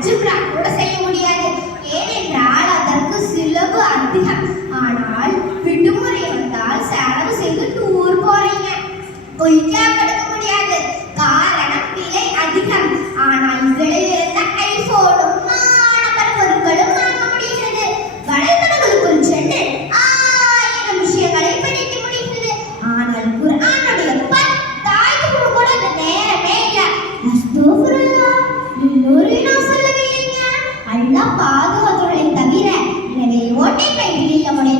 Algebra கூட செய்ய முடியாது. ஏனென்றால் அதற்கு செலவு அதிகம். ஆனால் விடுமுறை வந்தால் செலவு செய்து டூர் போறீங்க. பொய்க்கா கொடுக்க முடியாது. காரணம் விலை அதிகம். ஆனால் விலையிலிருந்த ஐபோனும் மாணவர் பொருட்களும் வாங்க முடிகிறது. வலைத்தளங்களுக்குள் சென்று 1000 விஷயங்களை படிக்க முடிகிறது. ஆனால் குர்ஆனுடைய 10 ஆயத்துக்கு கூட அந்த நேரமே இல்லை. அஸ்தக்ஃபிருல்லாஹ், இன்னொரு நான் சொல்லவில்லைங்க. அல்லாஹ் பாதுகாத்துள்ளதை தவிர. எனவே ஓட்டை பையில் நம்முடைய